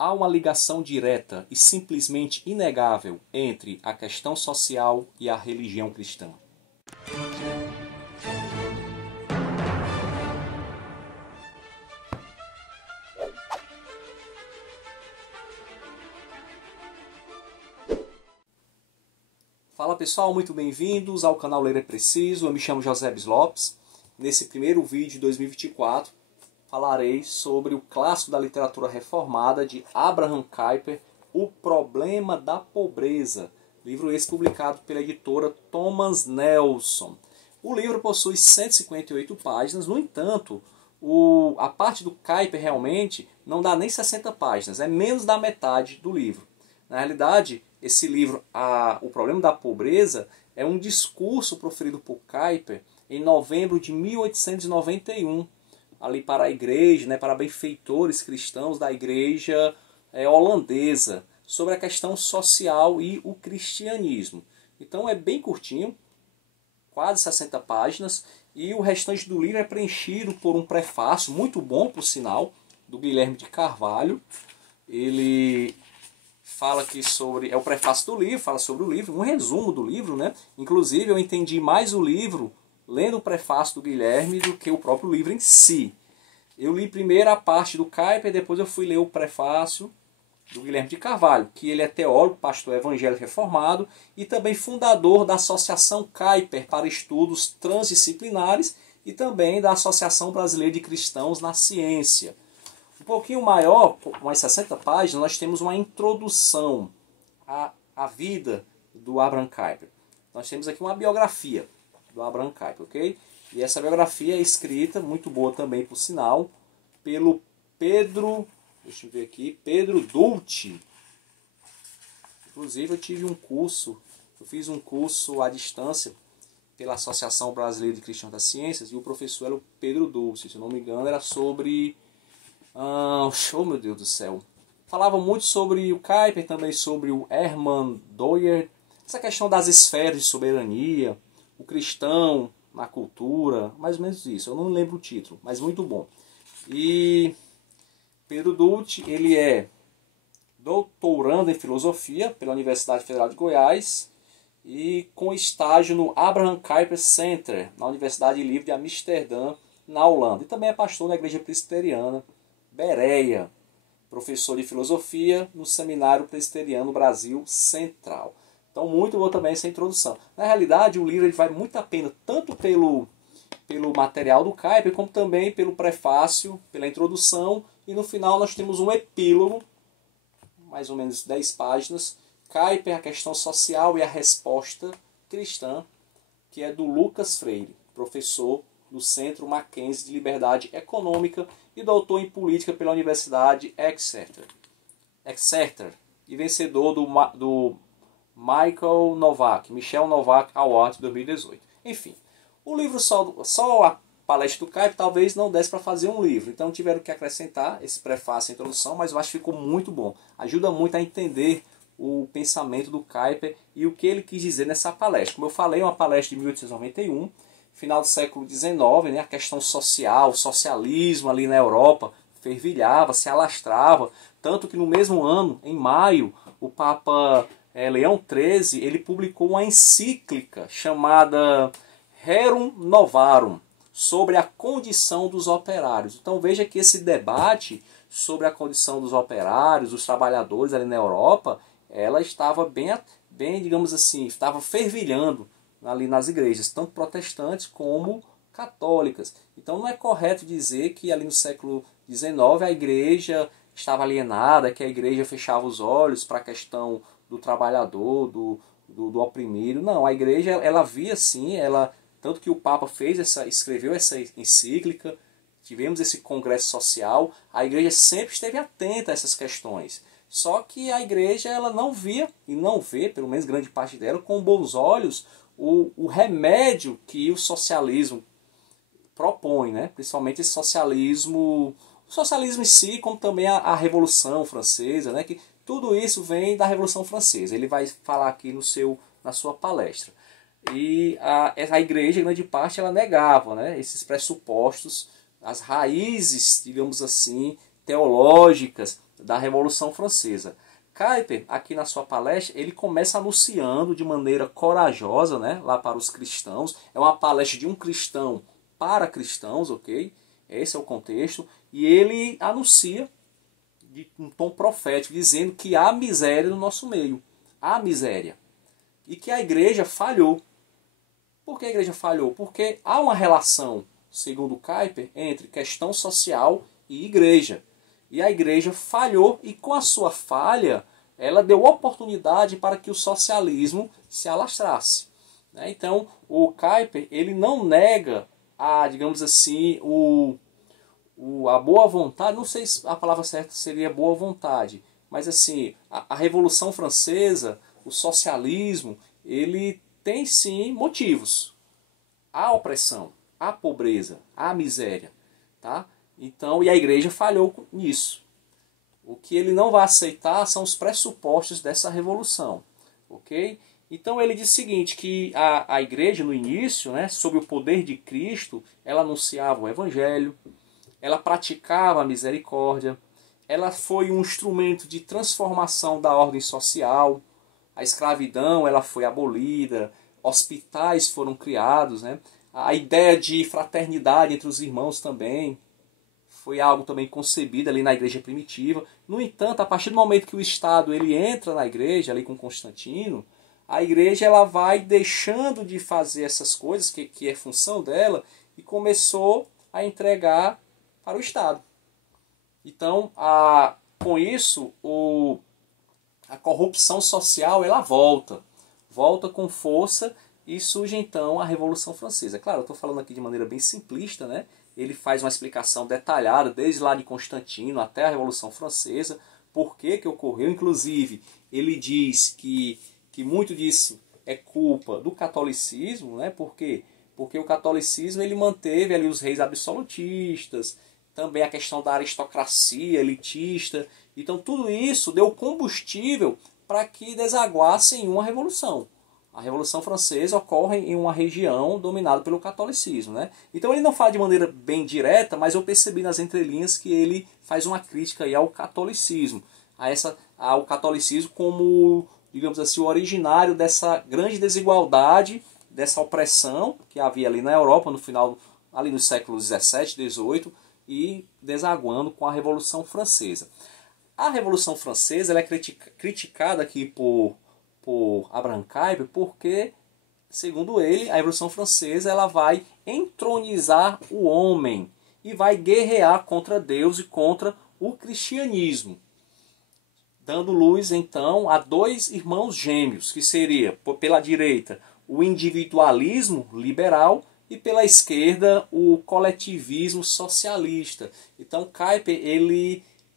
há uma ligação direta e simplesmente inegável entre a questão social e a religião cristã. Fala pessoal, muito bem-vindos ao canal Ler é Preciso. Eu me chamo Josébes Lopes. Nesse primeiro vídeo de 2024 falarei sobre o clássico da literatura reformada de Abraham Kuyper, O Problema da Pobreza. Livro esse publicado pela editora Thomas Nelson. O livro possui 158 páginas, no entanto, a parte do Kuyper realmente não dá nem 60 páginas, é menos da metade do livro. Na realidade, esse livro, O Problema da Pobreza, é um discurso proferido por Kuyper em novembro de 1891, ali para a igreja, né, para benfeitores cristãos da igreja holandesa, sobre a questão social e o cristianismo. Então é bem curtinho, quase 60 páginas, e o restante do livro é preenchido por um prefácio, muito bom por sinal, do Guilherme de Carvalho. Ele fala aqui sobre, é o prefácio do livro, fala sobre o livro, um resumo do livro, né? Inclusive eu entendi mais o livro lendo o prefácio do Guilherme do que o próprio livro em si. Eu li primeiro a parte do Kuyper, depois eu fui ler o prefácio do Guilherme de Carvalho, que ele é teólogo, pastor evangélico reformado e também fundador da Associação Kuyper para Estudos Transdisciplinares e também da Associação Brasileira de Cristãos na Ciência. Um pouquinho maior, umas 60 páginas, nós temos uma introdução à vida do Abraham Kuyper. Nós temos aqui uma biografia do Abraham Kuyper, ok? E essa biografia é escrita, muito boa também por sinal, pelo Pedro, deixa eu ver aqui, Pedro Dulce. Inclusive eu fiz um curso à distância pela Associação Brasileira de Cristãos das Ciências e o professor era o Pedro Dulce, se eu não me engano, era sobre... oh meu Deus do céu. Falava muito sobre o Kuyper, também sobre o Hermann Doyer, essa questão das esferas de soberania, o cristão na cultura, mais ou menos isso. Eu não lembro o título, mas muito bom. E Pedro Dulce, ele é doutorando em filosofia pela Universidade Federal de Goiás e com estágio no Abraham Kuyper Center, na Universidade Livre de Amsterdã, na Holanda. E também é pastor na Igreja Presbiteriana Bereia, professor de filosofia no Seminário Presbiteriano Brasil Central. Então, muito boa também essa introdução. Na realidade, o livro ele vale muito a pena, tanto pelo material do Kuyper, como também pelo prefácio, pela introdução. E no final nós temos um epílogo, mais ou menos 10 páginas, Kuyper, a questão social e a resposta cristã, que é do Lucas Freire, professor do Centro Mackenzie de Liberdade Econômica e doutor em Política pela Universidade Exeter e vencedor do Michel Novak Award 2018. Enfim, o livro só a palestra do Kuyper talvez não desse para fazer um livro, então tiveram que acrescentar esse prefácio e introdução, mas eu acho que ficou muito bom. Ajuda muito a entender o pensamento do Kuyper e o que ele quis dizer nessa palestra. Como eu falei, é uma palestra de 1891, final do século XIX, né, a questão social, o socialismo ali na Europa fervilhava, se alastrava, tanto que no mesmo ano, em maio, o Papa Leão XIII, ele publicou uma encíclica chamada Rerum Novarum, sobre a condição dos operários. Então veja que esse debate sobre a condição dos operários, dos trabalhadores ali na Europa, ela estava bem, digamos assim, estava fervilhando ali nas igrejas, tanto protestantes como católicas. Então não é correto dizer que ali no século XIX a igreja estava alienada, que a igreja fechava os olhos para a questão do trabalhador, do oprimido. Não, a igreja ela via sim, tanto que o Papa escreveu essa encíclica, tivemos esse congresso social, a igreja sempre esteve atenta a essas questões. Só que a igreja ela não via, e não vê, pelo menos grande parte dela, com bons olhos o remédio que o socialismo propõe, né? Principalmente esse socialismo, o socialismo em si, como também a Revolução Francesa, né? Que tudo isso vem da Revolução Francesa. Ele vai falar aqui na sua palestra. E a igreja, em grande parte, ela negava, né, esses pressupostos, as raízes, digamos assim, teológicas da Revolução Francesa. Kuyper, aqui na sua palestra, ele começa anunciando de maneira corajosa, né, lá para os cristãos. É uma palestra de um cristão para cristãos, ok? Esse é o contexto. E ele anuncia de um tom profético, dizendo que há miséria no nosso meio. Há miséria. E que a igreja falhou. Por que a igreja falhou? Porque há uma relação, segundo Kuyper, entre questão social e igreja. E a igreja falhou, e com a sua falha, ela deu oportunidade para que o socialismo se alastrasse. Então, o Kuyper, ele não nega a, digamos assim, a boa vontade, não sei se a palavra certa seria boa vontade, mas assim, a Revolução Francesa, o socialismo, ele tem sim motivos. Há opressão, há pobreza, há miséria, tá? Então, e a igreja falhou nisso. O que ele não vai aceitar são os pressupostos dessa revolução, ok? Então ele diz o seguinte, que a igreja no início, né, sob o poder de Cristo, ela anunciava o evangelho, ela praticava a misericórdia, ela foi um instrumento de transformação da ordem social, a escravidão ela foi abolida, hospitais foram criados, né? A ideia de fraternidade entre os irmãos também foi algo também concebido ali na igreja primitiva. No entanto, a partir do momento que o Estado ele entra na igreja, ali com Constantino, a igreja ela vai deixando de fazer essas coisas, que é função dela, e começou a entregar para o Estado. Então, com isso, a corrupção social ela volta com força, e surge então a Revolução Francesa. Claro, eu estou falando aqui de maneira bem simplista, né? Ele faz uma explicação detalhada, desde lá de Constantino até a Revolução Francesa, por que ocorreu. Inclusive, ele diz que muito disso é culpa do catolicismo, né? Por quê? Porque o catolicismo ele manteve ali os reis absolutistas, também a questão da aristocracia elitista. Então tudo isso deu combustível para que desaguasse em uma revolução. A Revolução Francesa ocorre em uma região dominada pelo catolicismo, né? Então ele não fala de maneira bem direta, mas eu percebi nas entrelinhas que ele faz uma crítica aí ao catolicismo, ao catolicismo como, digamos assim, o originário dessa grande desigualdade, dessa opressão que havia ali na Europa no final, ali nos séculos 17, 18 e desaguando com a Revolução Francesa. A Revolução Francesa ela é criticada aqui por Abraham Kuyper porque, segundo ele, a Revolução Francesa ela vai entronizar o homem e vai guerrear contra Deus e contra o cristianismo, dando luz então a dois irmãos gêmeos, que seria, pela direita, o individualismo liberal e pela esquerda o coletivismo socialista. Então Kuyper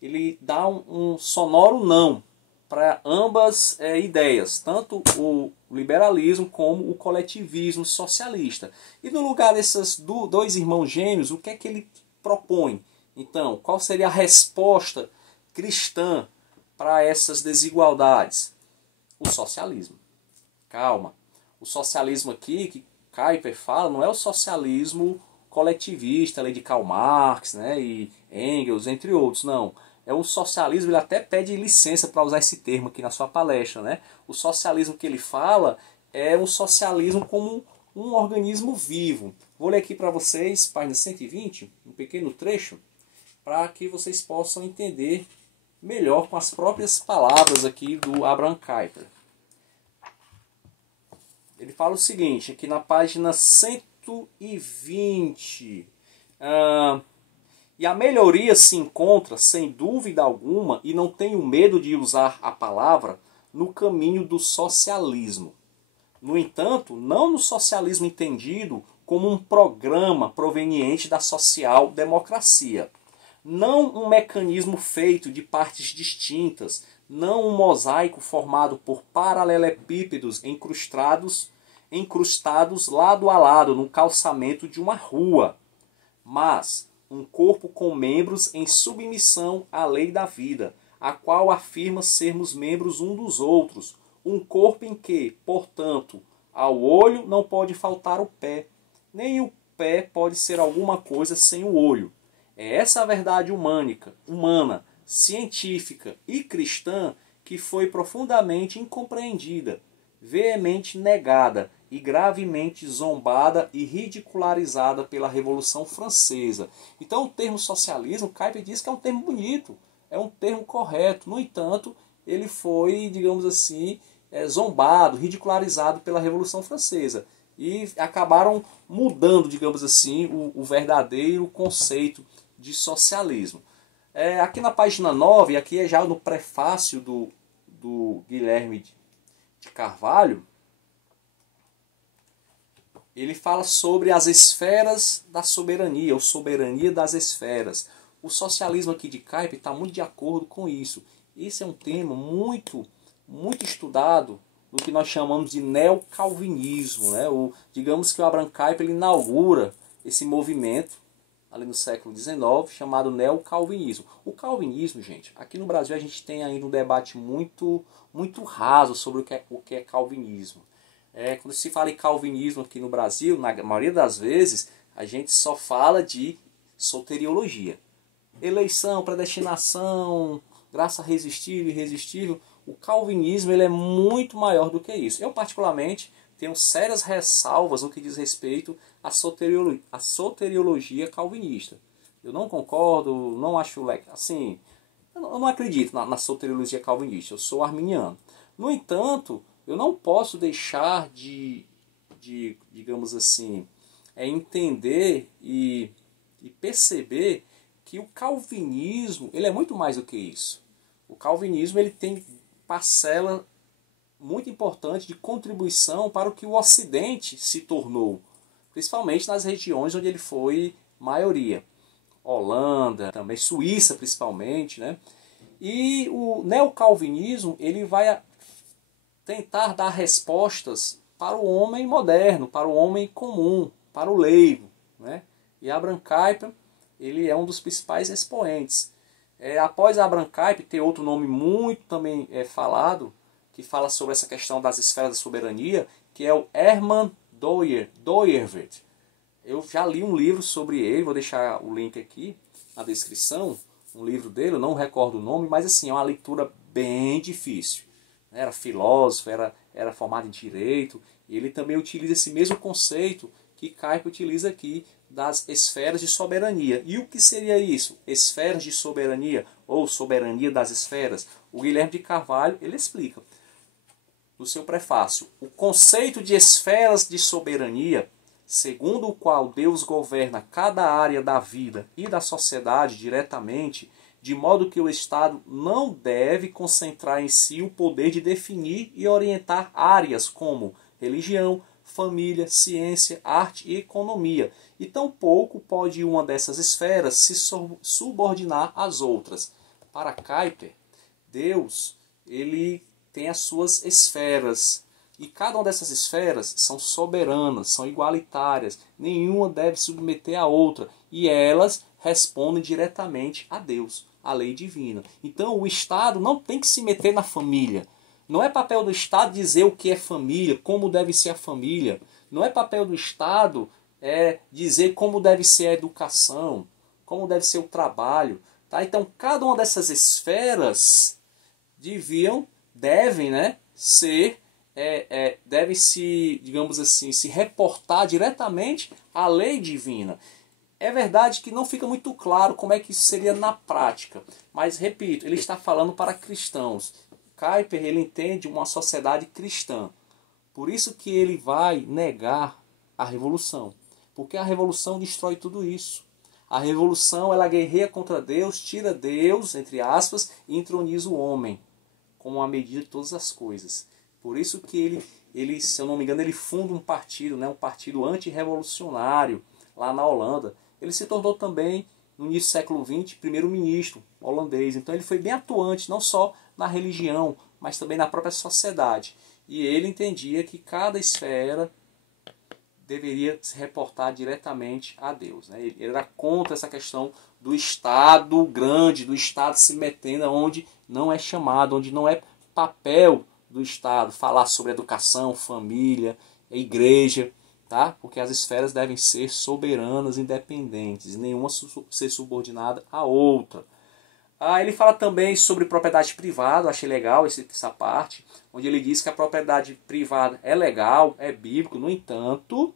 ele dá um sonoro não para ambas ideias, tanto o liberalismo como o coletivismo socialista. E no lugar desses dois irmãos gêmeos, o que é que ele propõe? Então, qual seria a resposta cristã para essas desigualdades? O socialismo. Calma. O socialismo aqui, que Kuyper fala, não é o socialismo coletivista, ali de Karl Marx, né, e Engels, entre outros, não. É um socialismo, ele até pede licença para usar esse termo aqui na sua palestra, né? O socialismo que ele fala é um socialismo como um organismo vivo. Vou ler aqui para vocês, página 120, um pequeno trecho, para que vocês possam entender melhor com as próprias palavras aqui do Abraham Kuyper. Ele fala o seguinte, aqui na página 120. E a melhoria se encontra, sem dúvida alguma, e não tenho medo de usar a palavra, no caminho do socialismo. No entanto, não no socialismo entendido como um programa proveniente da social-democracia. Não um mecanismo feito de partes distintas, não um mosaico formado por paralelepípedos incrustados lado a lado no calçamento de uma rua, mas um corpo com membros em submissão à lei da vida, a qual afirma sermos membros um dos outros, um corpo em que, portanto, ao olho não pode faltar o pé, nem o pé pode ser alguma coisa sem o olho. É essa verdade humana, científica e cristã que foi profundamente incompreendida, veemente negada e gravemente zombada e ridicularizada pela Revolução Francesa. Então o termo socialismo, Kuyper diz que é um termo bonito, é um termo correto. No entanto, ele foi, digamos assim, zombado, ridicularizado pela Revolução Francesa. E acabaram mudando, digamos assim, o verdadeiro conceito de socialismo. Aqui na página 9, aqui é já no prefácio do Guilherme de Carvalho, ele fala sobre as esferas da soberania, ou soberania das esferas. O socialismo aqui de Kuyper está muito de acordo com isso. Esse é um tema muito estudado no que nós chamamos de neocalvinismo, né? Digamos que o Abraham Kuyper ele inaugura esse movimento ali no século XIX, chamado neocalvinismo. O calvinismo, gente, aqui no Brasil a gente tem ainda um debate muito raso sobre o que é calvinismo. Quando se fala em calvinismo aqui no Brasil, na maioria das vezes, a gente só fala de soteriologia. Eleição, predestinação, graça irresistível e irresistível. O calvinismo ele é muito maior do que isso. Eu, particularmente, tenho sérias ressalvas no que diz respeito à soteriologia calvinista. Eu não concordo, não acho legal. Assim, eu não acredito na soteriologia calvinista. Eu sou arminiano. No entanto, eu não posso deixar de digamos assim, entender e perceber que o calvinismo ele é muito mais do que isso. O calvinismo ele tem parcela muito importante de contribuição para o que o Ocidente se tornou, principalmente nas regiões onde ele foi maioria. Holanda, também Suíça principalmente, né? E o neocalvinismo ele vai tentar dar respostas para o homem moderno, para o homem comum, para o leigo, né? E Abraham Kuyper ele é um dos principais expoentes. Após Abraham Kuyper, tem outro nome muito também falado, que fala sobre essa questão das esferas da soberania, que é o Hermann Dooyeweerd. Eu já li um livro sobre ele, vou deixar o link aqui na descrição, um livro dele, eu não recordo o nome, mas assim, é uma leitura bem difícil. Era filósofo, era formado em direito, e ele também utiliza esse mesmo conceito que Kuyper utiliza aqui, das esferas de soberania. E o que seria isso? Esferas de soberania, ou soberania das esferas? O Guilherme de Carvalho, ele explica no seu prefácio: o conceito de esferas de soberania, segundo o qual Deus governa cada área da vida e da sociedade diretamente, de modo que o Estado não deve concentrar em si o poder de definir e orientar áreas como religião, família, ciência, arte e economia, e tampouco pode uma dessas esferas se subordinar às outras. Para Kuyper, Deus ele tem as suas esferas, e cada uma dessas esferas são soberanas, são igualitárias, nenhuma deve se submeter à outra, e elas respondem diretamente a Deus, à lei divina. Então o Estado não tem que se meter na família. Não é papel do Estado dizer o que é família, como deve ser a família. Não é papel do Estado dizer como deve ser a educação, como deve ser o trabalho. Tá? Então cada uma dessas esferas devem, né, ser, deve se, digamos assim, se reportar diretamente à lei divina. É verdade que não fica muito claro como é que isso seria na prática, mas repito, ele está falando para cristãos. Kuyper ele entende uma sociedade cristã, por isso que ele vai negar a revolução, porque a revolução destrói tudo isso. A revolução ela guerreia contra Deus, tira Deus, entre aspas, e entroniza o homem como uma medida de todas as coisas. Por isso que ele, se eu não me engano, ele funda um partido, né, um partido antirrevolucionário lá na Holanda. Ele se tornou também, no início do século XX, primeiro-ministro holandês. Então ele foi bem atuante, não só na religião, mas também na própria sociedade. E ele entendia que cada esfera deveria se reportar diretamente a Deus. Né? Ele era contra essa questão do Estado grande, do Estado se metendo onde não é chamado, onde não é papel do Estado falar sobre educação, família, igreja. tá? Porque as esferas devem ser soberanas, independentes, nenhuma ser subordinada à outra. Ele fala também sobre propriedade privada, achei legal essa parte, onde ele diz que a propriedade privada é legal, é bíblico, no entanto,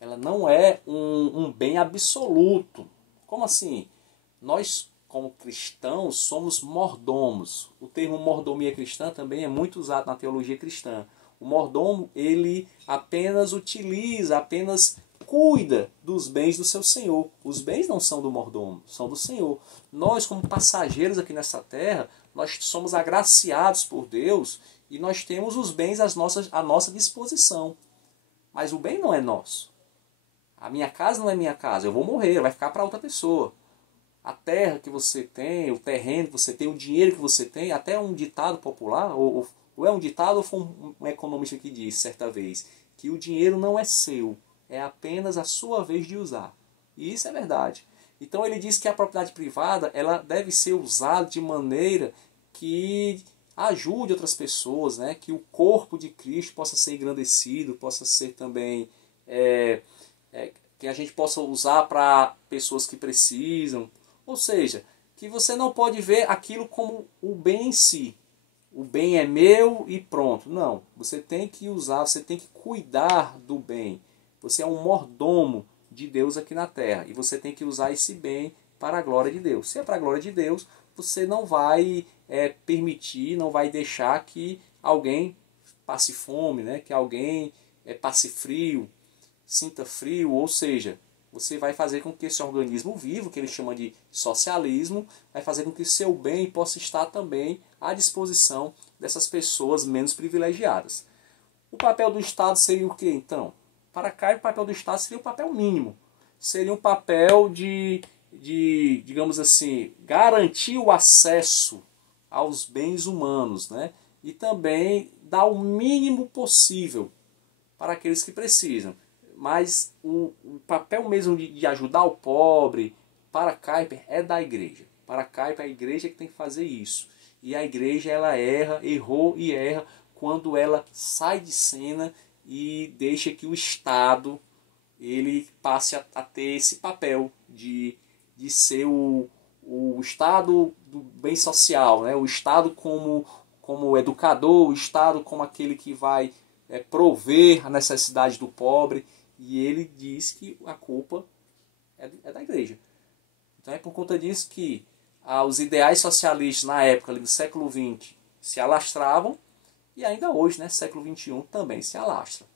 ela não é um bem absoluto. Como assim? Nós, como cristãos, somos mordomos. O termo mordomia cristã também é muito usado na teologia cristã. O mordomo, ele apenas utiliza, apenas cuida dos bens do seu senhor. Os bens não são do mordomo, são do Senhor. Nós, como passageiros aqui nessa terra, nós somos agraciados por Deus e nós temos os bens à nossa disposição. Mas o bem não é nosso. A minha casa não é minha casa, eu vou morrer, vai ficar para outra pessoa. A terra que você tem, o terreno que você tem, o dinheiro que você tem, até um ditado popular, ou é um ditado ou foi um economista que disse certa vez, que o dinheiro não é seu, é apenas a sua vez de usar. E isso é verdade. Então ele diz que a propriedade privada ela deve ser usada de maneira que ajude outras pessoas, né? Que o corpo de Cristo possa ser engrandecido, possa ser também... que a gente possa usar para pessoas que precisam. Ou seja, que você não pode ver aquilo como o bem em si. O bem é meu e pronto. Não, você tem que usar, você tem que cuidar do bem. Você é um mordomo de Deus aqui na terra. E você tem que usar esse bem para a glória de Deus. Se é para a glória de Deus, você não vai permitir, não vai deixar que alguém passe fome, né? Que alguém passe frio, sinta frio, ou seja, você vai fazer com que esse organismo vivo, que ele chama de socialismo, vai fazer com que seu bem possa estar também à disposição dessas pessoas menos privilegiadas. O papel do Estado seria o quê, então? Para cá, o papel do Estado seria o papel mínimo. Seria um papel de digamos assim, garantir o acesso aos bens humanos, né? E também dar o mínimo possível para aqueles que precisam. Mas o papel mesmo de ajudar o pobre, para Kuyper, é da igreja. Para Kuyper, a igreja que tem que fazer isso. E a igreja ela errou e erra quando ela sai de cena e deixa que o Estado ele passe a ter esse papel de ser o Estado do bem social, né? O Estado como educador, o Estado como aquele que vai prover a necessidade do pobre. E ele diz que a culpa é da igreja. Então é por conta disso que os ideais socialistas na época ali do século XX se alastravam e ainda hoje, né, século XXI, também se alastra.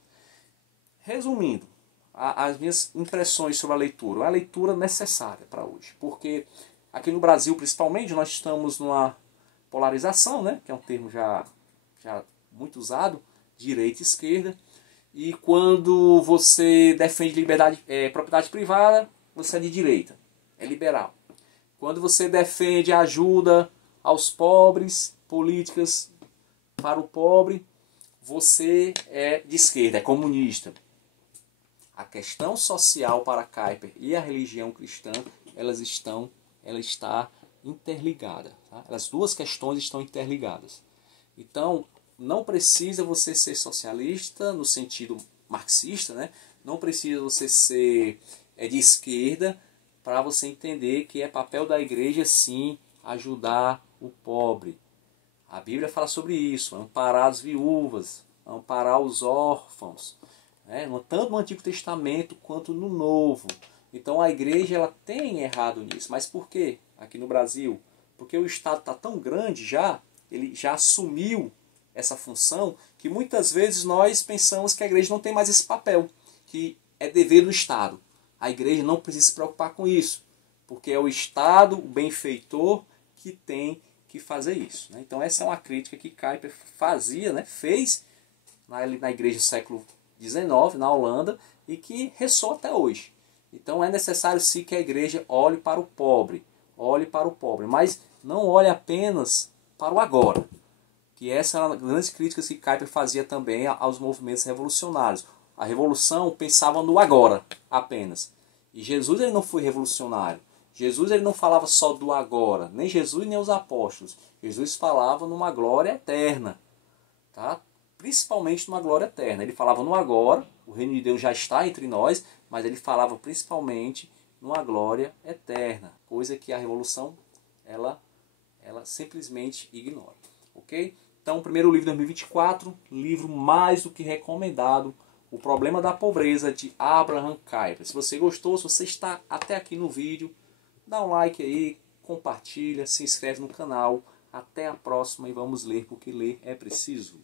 Resumindo, as minhas impressões sobre a leitura. Uma leitura necessária para hoje, porque aqui no Brasil, principalmente, nós estamos numa polarização, né, que é um termo já muito usado, direita e esquerda. E quando você defende propriedade privada, você é de direita, é liberal. Quando você defende ajuda aos pobres, políticas para o pobre, você é de esquerda, é comunista. A questão social para Kuyper e a religião cristã, ela está interligada. Tá? As duas questões estão interligadas. Então, não precisa você ser socialista no sentido marxista, né? Não precisa você ser de esquerda para você entender que é papel da igreja sim ajudar o pobre. A Bíblia fala sobre isso, amparar as viúvas, amparar os órfãos, né? Tanto no Antigo Testamento quanto no Novo. Então a igreja ela tem errado nisso. Mas por quê? Aqui no Brasil? Porque o Estado está tão grande ele já assumiu essa função, que muitas vezes nós pensamos que a igreja não tem mais esse papel, que é dever do Estado. A igreja não precisa se preocupar com isso, porque é o Estado, o benfeitor, que tem que fazer isso. Né? Então essa é uma crítica que Kuyper fazia, né? Fez na igreja do século XIX, na Holanda, e que ressoa até hoje. Então é necessário sim que a igreja olhe para o pobre, mas não olhe apenas para o agora. Que essa era uma das grandes críticas que Kuyper fazia também aos movimentos revolucionários. A revolução pensava no agora apenas. E Jesus ele não foi revolucionário. Jesus ele não falava só do agora. Nem Jesus nem os apóstolos. Jesus falava numa glória eterna. Tá? principalmente numa glória eterna. Ele falava no agora, o reino de Deus já está entre nós, mas ele falava principalmente numa glória eterna, coisa que a revolução ela simplesmente ignora, ok? Então, o primeiro livro de 2024, livro mais do que recomendado, O Problema da Pobreza, de Abraham Kuyper. Se você gostou, se você está até aqui no vídeo, dá um like aí, compartilha, se inscreve no canal. Até a próxima e vamos ler, porque ler é preciso.